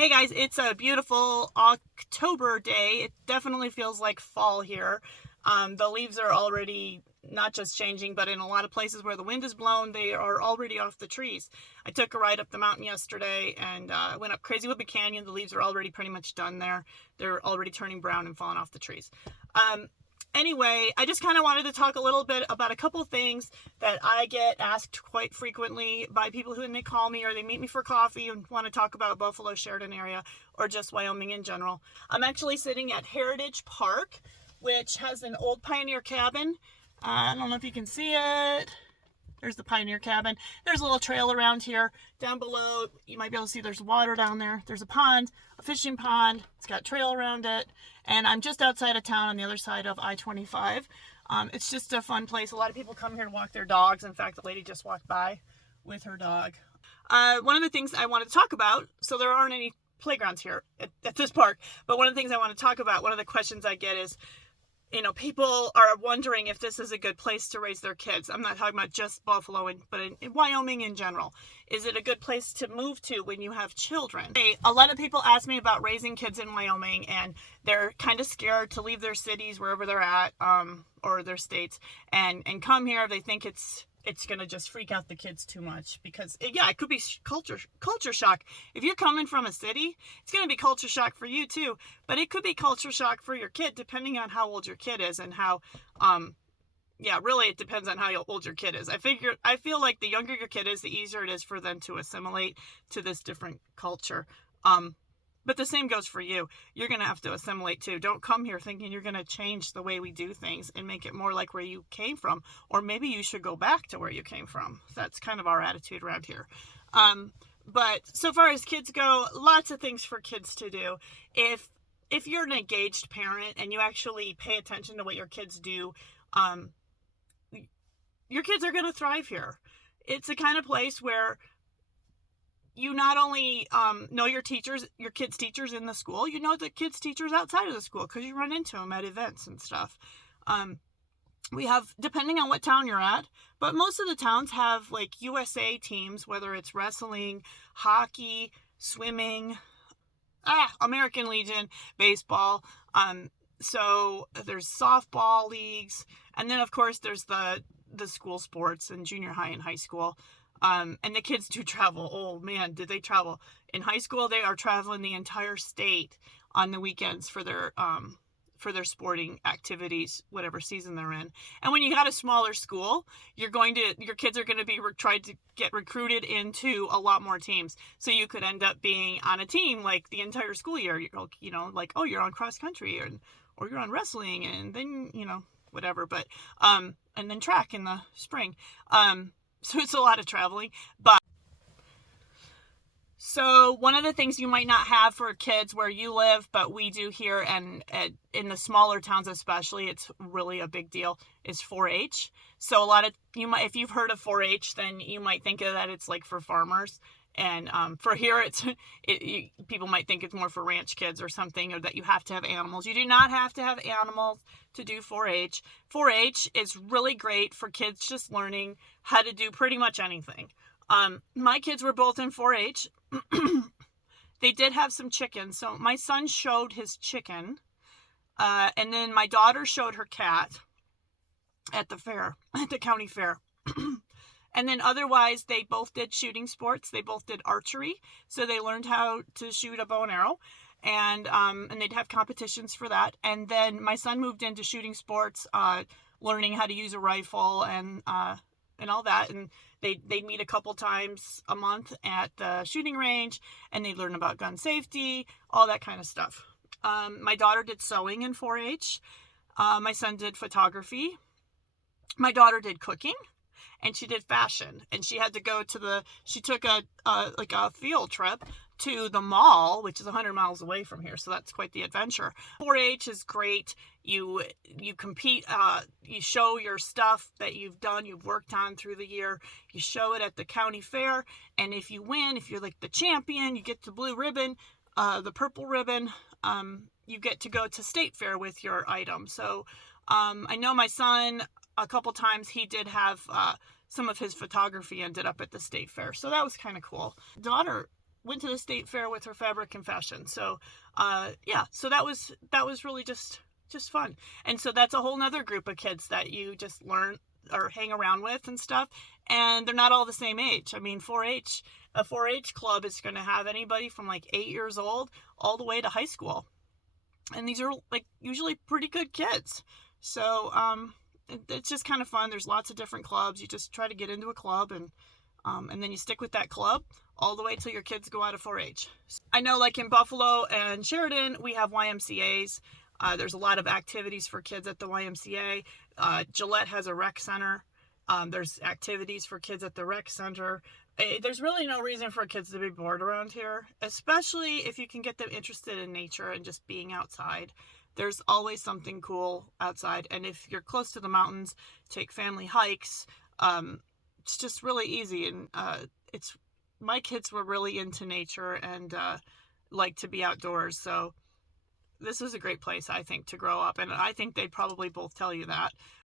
Hey guys, it's a beautiful October day. It definitely feels like fall here. The leaves are already not just changing, but in a lot of places where the wind is blown, they are already off the trees. I took a ride up the mountain yesterday and went up Crazy Whoopie Canyon. The leaves are already pretty much done there. They're already turning brown and falling off the trees. Anyway, I just kind of wanted to talk a little bit about a couple things that I get asked quite frequently by people who they call me or they meet me for coffee and want to talk about Buffalo, Sheridan area, or just Wyoming in general. I'm actually sitting at Heritage Park, which has an old pioneer cabin. I don't know if you can see it. There's the pioneer cabin. There's a little trail around here. Down below, you might be able to see there's water down there. There's a pond, a fishing pond. It's got trail around it. And I'm just outside of town on the other side of I-25. It's just a fun place. A lot of people come here to walk their dogs. In fact, the lady just walked by with her dog. One of the things I want to talk about, so there aren't any playgrounds here at this park, but one of the things I want to talk about, one of the questions I get is, people are wondering if this is a good place to raise their kids. I'm not talking about just Buffalo, but in Wyoming in general. Is it a good place to move to when you have children? A lot of people ask me about raising kids in Wyoming, and they're kind of scared to leave their cities, wherever they're at, or their states, and come here. They think it's going to just freak out the kids too much because, it could be culture shock. If you're coming from a city, it's going to be culture shock for you too, but it could be culture shock for your kid depending on how old your kid is and how, really it depends on how old your kid is. I feel like the younger your kid is, the easier it is for them to assimilate to this different culture. But the same goes for you. You're going to have to assimilate too. Don't come here thinking you're going to change the way we do things and make it more like where you came from. Or maybe you should go back to where you came from. That's kind of our attitude around here. But so far as kids go, lots of things for kids to do. If you're an engaged parent and you actually pay attention to what your kids do, your kids are going to thrive here. It's the kind of place where you not only know your kids' teachers in the school, you know the kids' teachers outside of the school because you run into them at events and stuff. We have, depending on what town you're at, but most of the towns have like USA teams, whether it's wrestling, hockey, swimming, American Legion, baseball. So there's softball leagues, and then of course there's the school sports in junior high and high school. And the kids do travel. Oh man, did they travel. In high school, they are traveling the entire state on the weekends for their sporting activities, whatever season they're in. And when you got a smaller school, your kids are going to be tried to get recruited into a lot more teams. So you could end up being on a team like the entire school year, oh, you're on cross country or you're on wrestling and then, whatever, but, and then track in the spring. So it's a lot of traveling, so one of the things you might not have for kids where you live, but we do here, and in the smaller towns especially, it's really a big deal, is 4-H. So if you've heard of 4-H, then you might think of that it's like for farmers. And for here, people might think it's more for ranch kids or something, or that you have to have animals. You do not have to have animals to do 4-H. 4-H is really great for kids just learning how to do pretty much anything. My kids were both in 4-H. They did have some chickens. So my son showed his chicken, and then my daughter showed her cat at the county fair. And then otherwise, they both did shooting sports. They both did archery. So they learned how to shoot a bow and arrow. And they'd have competitions for that. And then my son moved into shooting sports, learning how to use a rifle and all that. And they'd meet a couple times a month at the shooting range. And they'd learn about gun safety, all that kind of stuff. My daughter did sewing in 4-H. My son did photography. My daughter did cooking. And she did fashion, and she had to go she took a field trip to the mall, which is 100 miles away from here. So that's quite the adventure. 4-H is great. You compete, you show your stuff that you've done, you've worked on through the year. You show it at the county fair. And if you win, if you're like the champion, you get the blue ribbon, the purple ribbon, you get to go to state fair with your item. So, I know my son, a couple times he did have some of his photography ended up at the state fair. So that was kind of cool. Daughter went to the state fair with her fabric confession. So yeah, so that was really just fun. And so that's a whole nother group of kids that you just learn or hang around with and stuff, and they're not all the same age. I mean, 4-H, a 4-H club is going to have anybody from like 8 years old all the way to high school, and these are like usually pretty good kids. So it's just kind of fun. There's lots of different clubs. You just try to get into a club, and then you stick with that club all the way till your kids go out of 4-H. I know, like in Buffalo and Sheridan, we have YMCA's. There's a lot of activities for kids at the YMCA. Gillette has a rec center. There's activities for kids at the rec center. There's really no reason for kids to be bored around here, especially if you can get them interested in nature and just being outside. There's always something cool outside, and if you're close to the mountains, take family hikes. It's just really easy, and my kids were really into nature and like to be outdoors, so this is a great place, I think, to grow up, and I think they'd probably both tell you that.